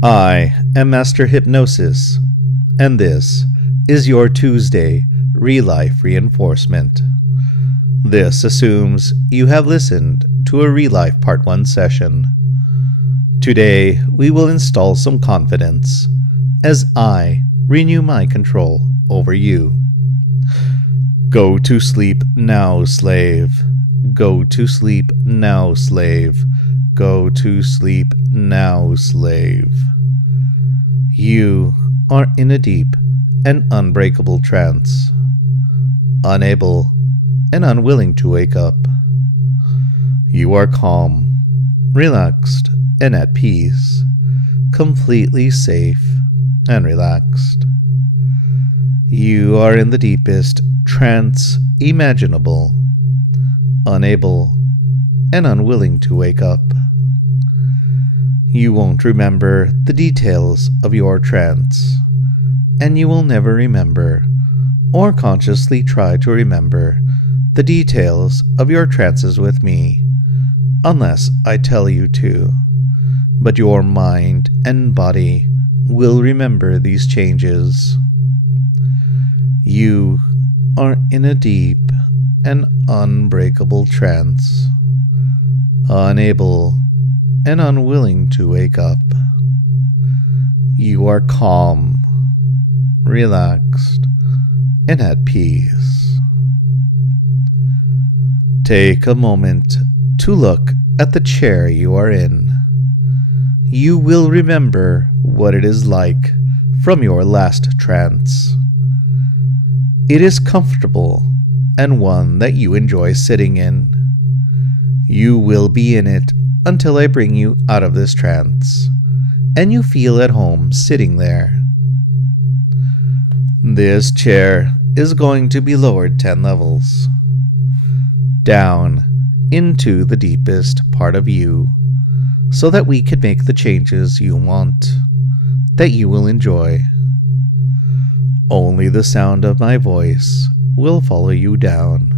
I am Master Hypnosis, and this is your Tuesday Relyfe reinforcement. This assumes you have listened to a Relyfe Part 1 session. Today we will install some confidence as I renew my control over you. Go to sleep now, slave. Go to sleep now, slave. Go to sleep now, slave. You are in a deep and unbreakable trance, unable and unwilling to wake up. You are calm, relaxed, and at peace, completely safe and relaxed. You are in the deepest trance imaginable, unable and unwilling to wake up. You won't remember the details of your trance, and you will never remember or consciously try to remember the details of your trances with me, unless I tell you to, but your mind and body will remember these changes. You are in a deep and unbreakable trance, unable and unwilling to wake up. You are calm, relaxed, and at peace. Take a moment to look at the chair you are in. You will remember what it is like from your last trance. It is comfortable and one that you enjoy sitting in. You will be in it until I bring you out of this trance, and you feel at home sitting there. This chair is going to be lowered 10 levels, down into the deepest part of you, so that we can make the changes you want, that you will enjoy. Only the sound of my voice will follow you down.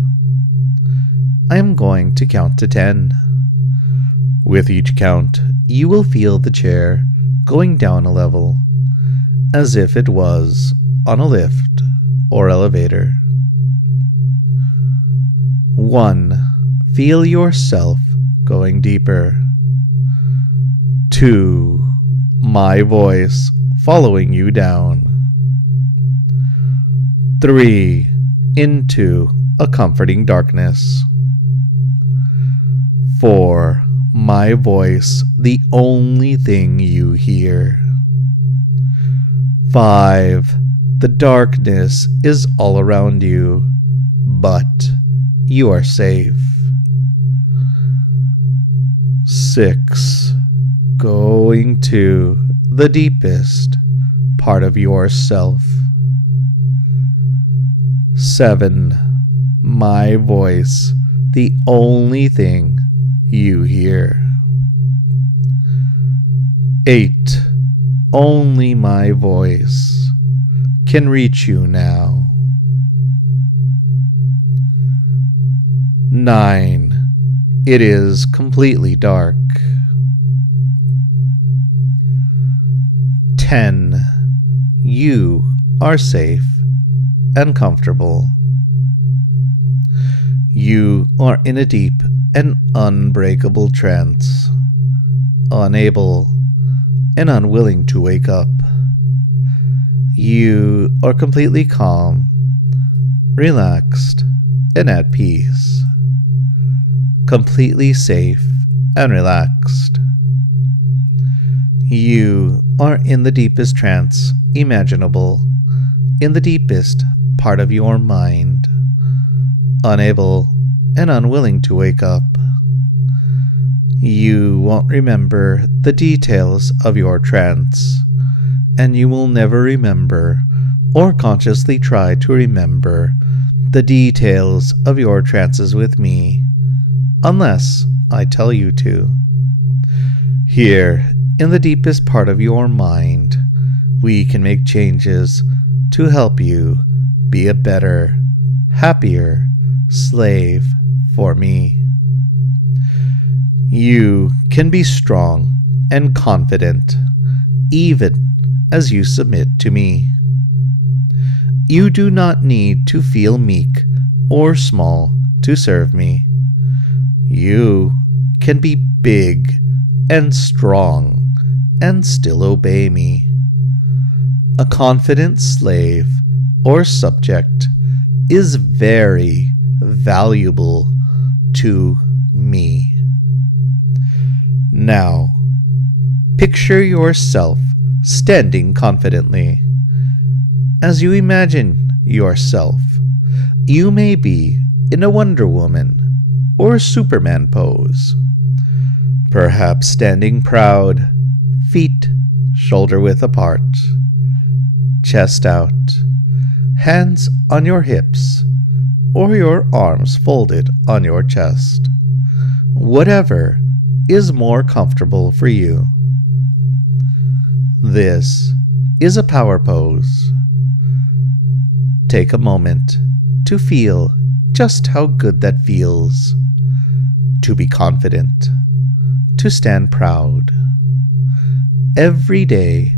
I am going to count to 10. With each count, you will feel the chair going down a level, as if it was on a lift or elevator. 1. Feel yourself going deeper. 2. My voice following you down. 3. Into a comforting darkness. 4. My voice, the only thing you hear. 5. The darkness is all around you, but you are safe. 6. Going to the deepest part of yourself. 7. My voice, the only thing you hear. 8. Only my voice can reach you now. 9. It is completely dark. 10. You are safe and comfortable. You are in a deep and unbreakable trance, unable and unwilling to wake up. You are completely calm, relaxed, and at peace, completely safe and relaxed. You are in the deepest trance imaginable, in the deepest part of your mind, unable and unwilling to wake up. You won't remember the details of your trance, and you will never remember or consciously try to remember the details of your trances with me, unless I tell you to. Here, in the deepest part of your mind, we can make changes to help you be a better, happier slave for me. You can be strong and confident even as you submit to me. You do not need to feel meek or small to serve me. You can be big and strong and still obey me. A confident slave or subject is very valuable to me. Now, picture yourself standing confidently. As you imagine yourself, you may be in a Wonder Woman or Superman pose, perhaps standing proud, feet shoulder-width apart, chest out, hands on your hips, or your arms folded on your chest, whatever is more comfortable for you. This is a power pose. Take a moment to feel just how good that feels, to be confident, to stand proud. Every day,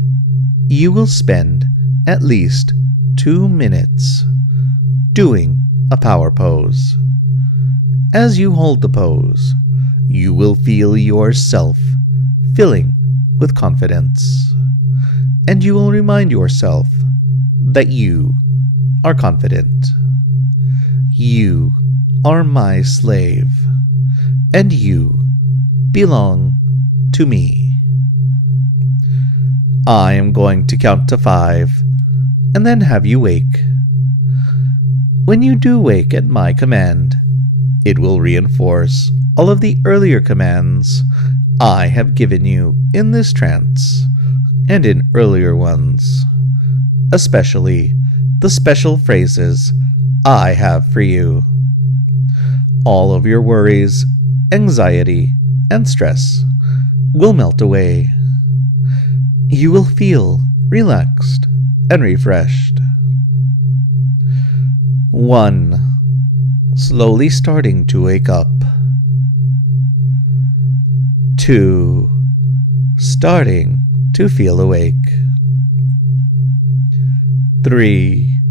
you will spend at least 2 minutes doing a power pose. As you hold the pose, you will feel yourself filling with confidence, and you will remind yourself that you are confident. You are my slave, and you belong to me. I am going to count to 5 and then have you wake. When you do wake at my command, it will reinforce all of the earlier commands I have given you in this trance and in earlier ones, especially the special phrases I have for you. All of your worries, anxiety, and stress will melt away. You will feel relaxed and refreshed. 1. Slowly starting to wake up. 2. Starting to feel awake. 3.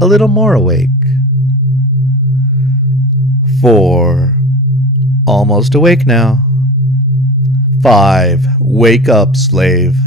A little more awake. 4. Almost awake now. 5. Wake up, slave.